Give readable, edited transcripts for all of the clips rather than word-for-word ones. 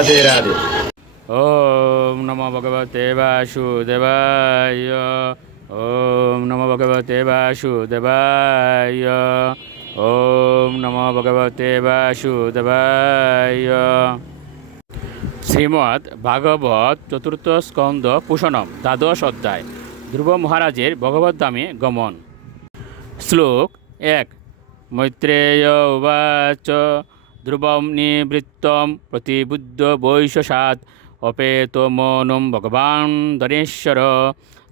রাধে রাধে। ওম নমো ভগবতে বাসুদেবায়। ওম নমো ভগবতে বাসুদেবায়। ওম নমো ভগবতে বাসুদেবায়। শ্রীমদ্ ভাগবত চতুর্থ স্কন্দ পুষণম দ্বাদশ অধ্যায় ধ্রুব মহারাজের ভগবদ্ধামে গমন। শ্লোক 1। মৈত্রেয় উবাচ ধ্রুবম নিবৃত্তম প্রতিবুদ্ধ বৈশসাৎ অপেত মনম ভগবান ধনেশ্বর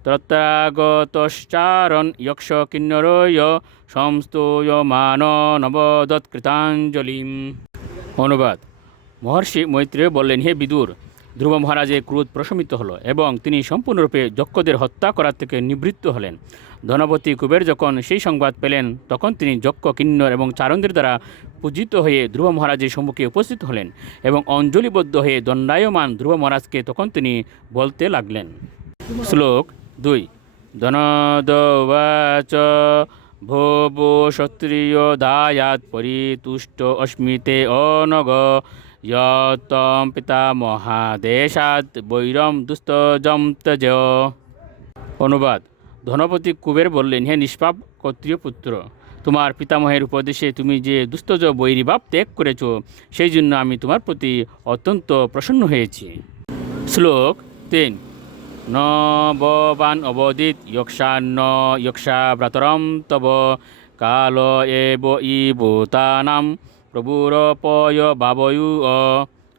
তত্রাগতশ্চারণ যক্ষ কিন্নরয় সংস্তূয়মান নবদৎকৃতাঞ্জলিম। অনুবাদ। মহর্ষি মৈত্রেয় বললেন, হে বিদুর, ধ্রুব মহারাজের ক্রোধ প্রশমিত হলো এবং তিনি সম্পূর্ণরূপে যক্ষদের হত্যা করার থেকে নিবৃত্ত হলেন। ধনপতি কুবের যখন সেই সংবাদ পেলেন তখন তিনি যক্ষ, কিন্নর এবং চারণদের দ্বারা পূজিত হয়ে ধ্রুব মহারাজের সম্মুখে উপস্থিত হলেন এবং অঞ্জলিবদ্ধ হয়ে দণ্ডায়মান ধ্রুব মহারাজকে তখন তিনি বলতে লাগলেন। শ্লোক 2। ধনদবাচ ভো ক্ষত্রিয় দায়াৎ পরিতুষ্ট অস্মিতে অনগ যতম পিতামহাদেশাৎ বৈরম দুস্তজম ত্যজ। অনুবাদ। ধনপতি কুবের বললেন, হে নিষ্পাপ ক্ষত্রিয় পুত্র, তোমার পিতামহের উপদেশে তুমি যে দুস্তজ বৈরীভাব ত্যাগ করেছ সেই জন্য আমি তোমার প্রতি অত্যন্ত প্রসন্ন হয়েছি। শ্লোক 3। ন ববান অবদিত যক্ষান্ন যক্ষা ভ্রাতরম তব কাল এব ই ভূতানাম প্রভুরপয় ভাবয়ু।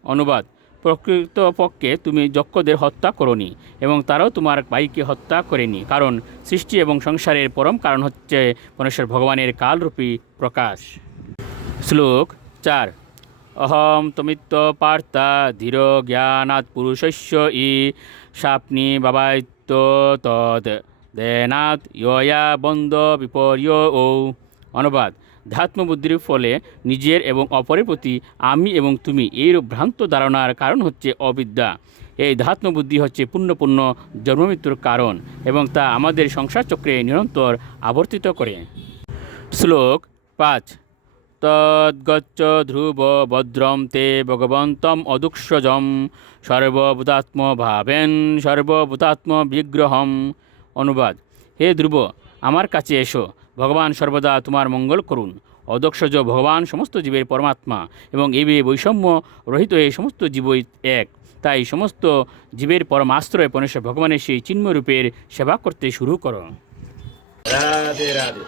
অনুবাদ। প্রকৃতপক্ষে তুমি যক্ষদের হত্যা করনি এবং তারাও তোমার ভাইকে হত্যা করেনি, কারণ সৃষ্টি এবং সংসারের পরম কারণ হচ্ছে পরমেশ্বর ভগবানের কালরূপী প্রকাশ। শ্লোক 4। অহম তমিত্ব পার্থা ধীর জ্ঞানাৎ পুরুষস্য ই স্বপ্নি বাবায়িত্য তদ দেনাৎ ইয়া বন্ধ বিপর্য ও। অনুবাদ। ধ্যাত্মবুদ্ধির ফলে নিজের এবং অপরের প্রতি আমি এবং তুমি এইরূপ ভ্রান্ত ধারণার কারণ হচ্ছে অবিদ্যা। এই ধ্যাত্মবুদ্ধি হচ্ছে পূর্ণ জন্মমৃত্যুর কারণ এবং তা আমাদের সংসার চক্রে নিরন্তর আবর্তিত করে। শ্লোক 5। তদ্গচ্ছ ধ্রুব ভদ্রম তে ভগবন্তম অদুক্ষজম সর্বভূতাত্ম ভাবেন সর্বভূতাত্ম বিগ্রহম। অনুবাদ। হে ধ্রুব, আমার কাছে এসো, ভগবান সর্বদা তোমার মঙ্গল করুন। অদক্ষজ ভগবান সমস্ত জীবের পরমাত্মা এবং এই বৈষম্য রহিত এই সমস্ত জীবই এক। তাই সমস্ত জীবের পরমাশ্রয় পরমেশ্বর ভগবানের সেই চিন্ময় রূপের সেবা করতে শুরু করো। রাধে রাধে।